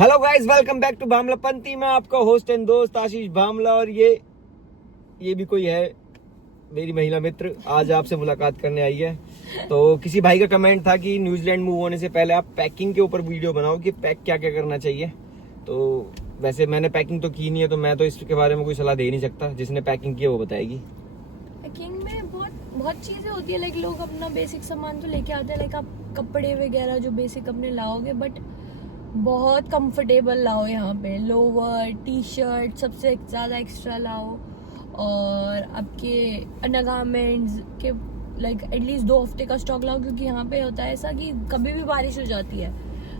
Hello guys, welcome back to भामलापंती। मैं आपका होस्ट एंड दोस्त आशीष भामला और ये भी कोई है मेरी महिला मित्र, आज आपसे मुलाकात करने आई है। तो किसी भाई का कमेंट था कि न्यूजीलैंड मूव होने से पहले आप पैकिंग के ऊपर वीडियो बनाओ कि पैक क्या क्या करना चाहिए। तो वैसे मैंने पैकिंग तो की नहीं है, तो मैं तो इसके बारे में कोई सलाह दे नहीं सकता। जिसने पैकिंग की है वो बताएगी। पैकिंग में बहुत चीजें होती है। लाइक लोग अपना बेसिक सामान तो लेके आते हैं, लाइक आप कपड़े वगैरह जो बेसिक अपने लाओगे, बट बहुत कंफर्टेबल लाओ। यहाँ पे लोवर टी शर्ट सबसे ज्यादा एक्स्ट्रा लाओ, और आपके अंडरगारमेंट्स के लाइक एटलीस्ट 2 हफ्ते का स्टॉक लाओ, क्योंकि यहाँ पे होता है ऐसा कि कभी भी बारिश हो जाती है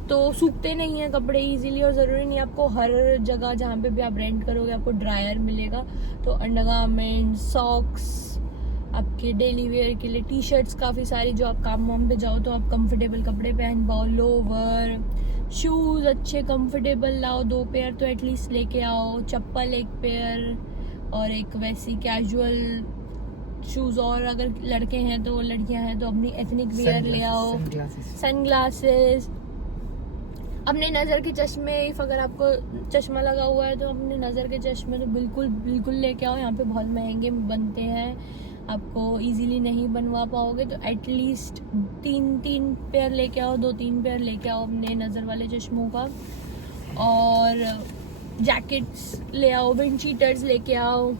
तो सूखते नहीं है कपड़े इजीली, और ज़रूरी नहीं आपको हर जगह जहाँ पे भी आप रेंट करोगे आपको ड्रायर मिलेगा। तो अंडरगारमेंट, सॉक्स, आपके डेली वेयर के लिए टी शर्ट्स काफ़ी सारी, जो आप काम वाम पे जाओ तो आप कंफर्टेबल कपड़े पहन पाओ। लोवर, शूज़ अच्छे कंफर्टेबल लाओ, 2 पेयर तो एटलीस्ट लेके आओ। चप्पल 1 पेयर, और एक वैसी कैजुअल शूज, और अगर लड़के हैं तो लड़कियां हैं तो अपनी एथनिक वेयर ले आओ। सनग्लासेस, अपने नज़र के चश्मे, इफ अगर आपको चश्मा लगा हुआ है तो अपने नज़र के चश्मे तो बिल्कुल लेके आओ। यहाँ पे बहुत महंगे बनते हैं, आपको इजीली नहीं बनवा पाओगे, तो एटलीस्ट 3 पेयर लेके आओ, 2-3 पेयर लेके आओ अपने नज़र वाले चश्मों का। और जैकेट्स ले आओ, विंड शीटर्स लेके आओ,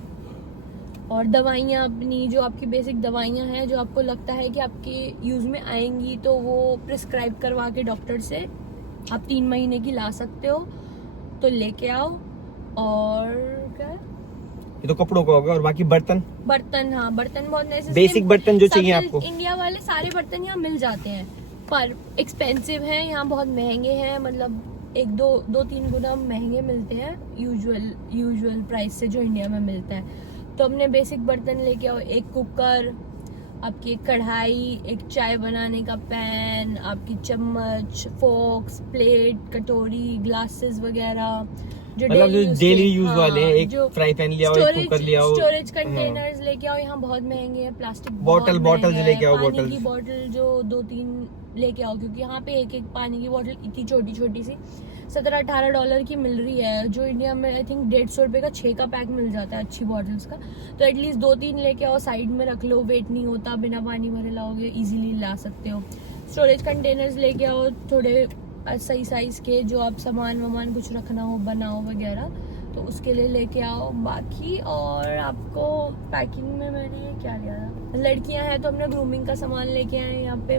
और दवाइयाँ अपनी जो आपकी बेसिक दवाइयाँ हैं जो आपको लगता है कि आपके यूज़ में आएंगी, तो वो प्रिस्क्राइब करवा के डॉक्टर से आप 3 महीने की ला सकते हो, तो लेके आओ। और क्या, ये तो कपड़ों का होगा। और बाकी बर्तन, हाँ बर्तन बहुत नेसेसरी, बेसिक बर्तन जो चाहिए आपको। इंडिया वाले सारे बर्तन यहाँ मिल जाते हैं, पर एक्सपेंसिव हैं यहाँ, बहुत महंगे हैं। मतलब 1-2-3 गुना महंगे मिलते हैं यूजुअल प्राइस से जो इंडिया में मिलता है। तो अपने बेसिक बर्तन लेके आओ, 1 कुकर, आपकी एक कढ़ाई, एक चाय बनाने का पैन, आपकी चम्मच, फोक्स, प्लेट, कटोरी, ग्लासेस वगैरह जो डेली यूज वाले हैं। एक फ्राई पैन ले आओ, एक कुकर ले आओ, स्टोरेज कंटेनर्स लेके आओ। यहाँ बहुत महंगे हैं। प्लास्टिक बॉटल्स लेके आओ, पानी की बॉटल जो 2-3 लेके आओ, क्योंकि यहाँ पे एक पानी की बॉटल इतनी छोटी सी $17-18 की मिल रही है, जो इंडिया में आई थिंक 150 रुपए का 6 का पैक मिल जाता है अच्छी बॉटल्स का। तो एटलीस्ट 2-3 लेके आओ, साइड में रख लो, वेट नहीं होता, बिना पानी भरे लाओगे, इजीली ला सकते हो। स्टोरेज कंटेनर्स लेके आओ थोड़े सही साइज के, जो आप सामान कुछ रखना हो, बनाओ वगैरह, तो उसके लिए लेके आओ। बाकी और आपको पैकिंग में मैंने क्या लिया था, लड़कियां हैं तो अपने ग्रूमिंग का सामान लेके आए। यहाँ पे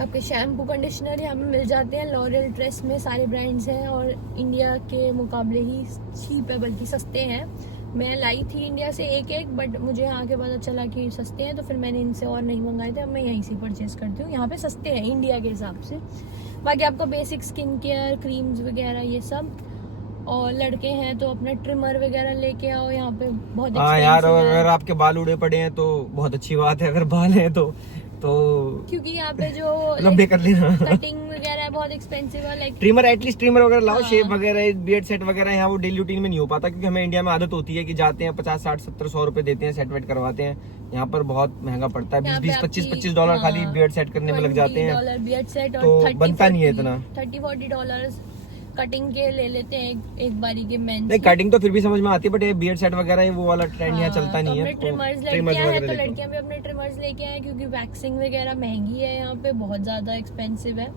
आपके शैम्पू, कंडीशनर यहाँ पे मिल जाते हैं। लॉरियल, ट्रेस में सारे ब्रांड्स हैं, और इंडिया के मुकाबले ही चीप है, बल्कि सस्ते हैं। मैं लाई थी इंडिया से एक, बट मुझे यहाँ के पता चला कि सस्ते हैं, तो फिर मैंने इनसे और नहीं मंगाए थे। अब मैं यहीं से परचेज करती हूँ, यहाँ पे सस्ते हैं इंडिया के हिसाब से। बाकी आपको बेसिक स्किन केयर, क्रीम्स वगैरह ये सब। और लड़के हैं तो अपना ट्रिमर वगैरह लेके आओ, यहाँ पे बहुत यार, अगर आपके बाल उड़े पड़े हैं तो बहुत अच्छी बात है। अगर बाल है तो क्योंकि यहाँ पे जो लंबे कर लेना। कटिंग वगैरह बहुत एक्सपेंसिव है। लाइक ट्रिमर, एटलीस्ट ट्रिमर वगैरह लाओ। हाँ। शेप वगैरह, बियर्ड सेट वगैरह यहाँ वो डेली रूटीन में नहीं हो पाता, क्योंकि हमें इंडिया में आदत होती है कि जाते हैं 50, 60, 70, 100 रुपए देते हैं, सेट वेट करवाते हैं। यहाँ पर बहुत महंगा पड़ता है, 20, 25 $25 खाली बियर्ड सेट करने में लग जाते हैं। बियर्ड सेट, तो और बनता नहीं है इतना। $30-40 कटिंग के ले लेते हैं एक बारी के मेंस। नहीं, कटिंग तो फिर भी समझ में आती है, बट ये बियर्ड सेट वगैरह वो वाला ट्रेंड यहाँ चलता नहीं है। ट्रिमर्स लड़कियां हैं तो लड़कियां भी अपने ट्रिमर्स लेके आए, क्योंकि वैक्सिंग वगैरह महंगी है यहाँ पे, बहुत ज्यादा एक्सपेंसिव है।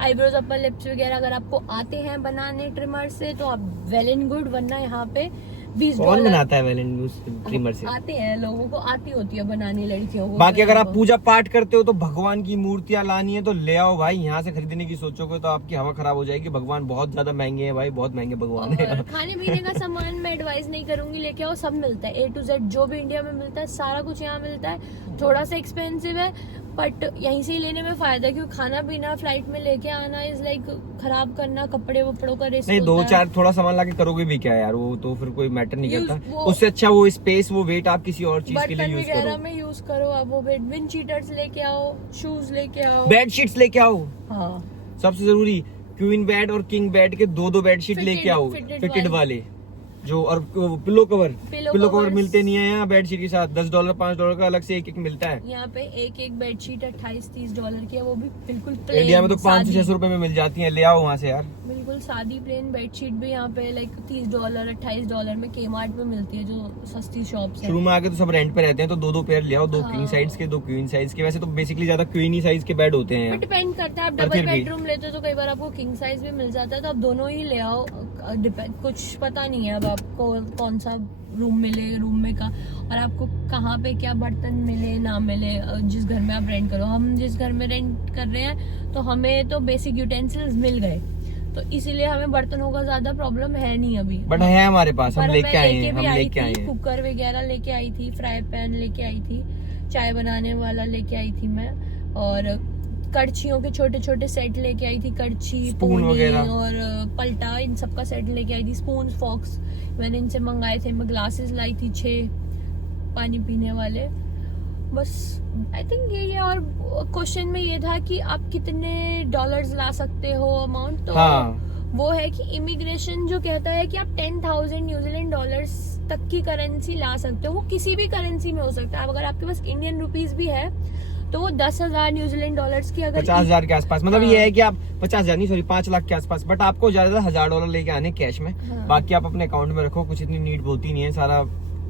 आईब्रोज, अपर लिप्स वगैरह अगर आपको आते हैं बनाने ट्रिमर से तो आप वेल एंड गुड, वरना यहाँ पे $20 बनाता है वेल ट्रिमर से। आते हैं, लोगों को आती होती है बनानी लड़कियों को। बाकी अगर आप पूजा पाठ करते हो तो भगवान की मूर्तियां लानी है तो ले आओ भाई। यहाँ से खरीदने की सोचोगे तो आपकी हवा खराब हो जाएगी। भगवान बहुत ज्यादा महंगे हैं भाई, बहुत महंगे भगवान है। खाने पीने का सामान मैं एडवाइस नहीं करूंगी, लेके आओ, सब मिलता है A to Z, जो भी इंडिया में मिलता है सारा कुछ यहाँ मिलता है। थोड़ा सा एक्सपेंसिव है, बट यहीं से ही लेने में फायदा है, क्योंकि खाना पीना फ्लाइट में लेके आना इज लाइक खराब करना, कपड़े वपड़ों का रिस्क। नहीं, 2-4 थोड़ा सामान लाके करोगे भी क्या यार, वो तो फिर कोई मैटर नहीं करता। उससे अच्छा वो स्पेस, वो वेट आप किसी और चीज के लिए यूज करो। वगैरह में यूज करो आप। वो विंड शीटर्स लेके आओ, शूज लेके आओ, बेडशीट्स लेके आओ। हाँ, सबसे जरूरी क्वीन बेड और किंग बेड के 2-2 बेडशीट लेके आओ, फिटेड वाले। जो और पिलो कवर Pillow covers मिलते नहीं है यहाँ बेडशीट के साथ, $10 $5 का अलग से एक मिलता है। यहाँ पे एक बेडशीट $28-30 की है, वो भी बिल्कुल प्लेन। इंडिया में तो 500-600 रुपए में मिल जाती है, ले आओ वहाँ से यार। बिल्कुल सादी प्लेन बेडशीट भी यहाँ पे लाइक $30 $28 में Kmart में मिलती है, जो सस्ती शॉप्स है। शुरू में आके तो सब रेंट पे रहते हैं, तो 2-2 पेयर ले आओ, 2 किंग साइज के 2 क्वीन साइज के। वैसे तो बेसिकली ज्यादा क्वीनी साइज के बेड होते हैं। डिपेंड करता है, आप पर डबल फिर भी। बेडरूम लेते हो तो कई बार आपको किंग साइज भी मिल जाता है, तो आप दोनों ही ले आओ। कुछ पता नहीं है अब आपको कौन सा रूम मिले रूम में का, और आपको कहाँ पे क्या बर्तन मिले ना मिले जिस घर में आप रेंट करो। हम जिस घर में रेंट कर रहे हैं तो हमें तो बेसिक यूटेंसिल्स मिल गए, तो इसीलिए हमें बर्तनों का ज्यादा प्रॉब्लम है नहीं अभी। बट है हमारे पास, हम पर लेके आए हैं, भी हम आई लेके आए थी, हैं। कुकर वगैरह लेके आई थी, फ्राई पैन लेके आई थी, चाय बनाने वाला लेके आई थी मैं, और कड़छियों के छोटे छोटे सेट लेके आई थी, कड़छी स्पून पोनी वगैरह। और पलटा, इन सब का सेट लेके आई थी। स्पून फॉक्स मैंने इनसे मंगाए थे। मैं ग्लासेस लाई थी 6 पानी पीने वाले। बस आई थिंक ये और क्वेश्चन में ये था कि आप कितने डॉलर्स ला सकते हो अमाउंट, तो हाँ। वो है कि इमिग्रेशन जो कहता है कि आप 10,000 न्यूजीलैंड डॉलर्स तक की करेंसी ला सकते हो। वो किसी भी करेंसी में हो सकता है। अब अगर आपके पास इंडियन रुपीस भी है तो वो 10,000 न्यूजीलैंड डॉलर्स की, अगर 50,000 के आसपास, मतलब हाँ। ये है कि आप 50,000 नहीं, सॉरी 5 लाख के आसपास। बट आपको ज्यादा $1,000 लेके आने कैश में, हाँ। बाकी आप अपने अकाउंट में रखो। कुछ इतनी नीड होती नहीं है, सारा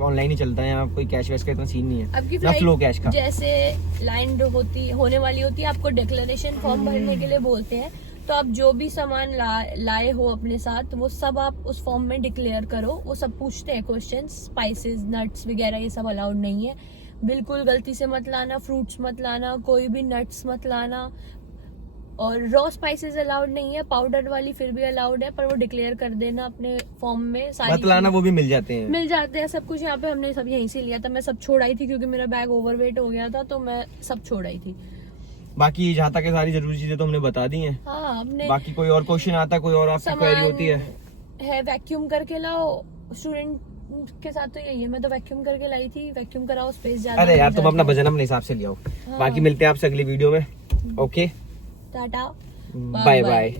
ऑनलाइन ही चलता है यहाँ, कोई कैश वैश का इतना सीन नहीं है आपकी ना, फ्लो कैश फ्लाइट का। जैसे लैंड होने वाली होती है, आपको डिक्लेरेशन फॉर्म भरने के लिए बोलते हैं। तो आप जो भी सामान लाए हो अपने साथ, वो सब आप उस फॉर्म में डिक्लेयर करो। वो सब पूछते हैं क्वेश्चन, स्पाइसेस नट्स वगैरह ये सब अलाउड नहीं है। बिल्कुल गलती से मत लाना, फ्रूट्स मत लाना, कोई भी नट्स मत लाना, और रॉ स्पाइसेस अलाउड नहीं है। पाउडर वाली फिर भी अलाउड है, पर वो डिक्लेयर कर देना अपने फॉर्म में। सारी बतलाना वो भी मिल जाते हैं। मिल जाते हैं सब कुछ यहाँ पे। हमने सब यहीं से लिया था। मैं सब छोड़ आई थी क्योंकि मेरा बैग ओवरवेट हो गया था, तो मैं सब छोड़ आई थी। बाकी जहाँ तक है सारी जरूरी चीजें तो हमने बता दी हैं। हाँ, हमने बाकी कोई और क्वेश्चन आता है, कोई और आपकी क्वेरी होती है? वैक्यूम करके लाओ। स्टूडेंट के साथ तो यही है, मैं तो वैक्यूम करके लाई थी। वैक्यूम कराओ, स्पेस ज्यादा अरे यार मिल तुम अपना जाती है। वजन अपने हिसाब से ले आओ। हाँ। बाकी मिलते हैं आपसे अगली वीडियो में। Okay, tata, bye bye.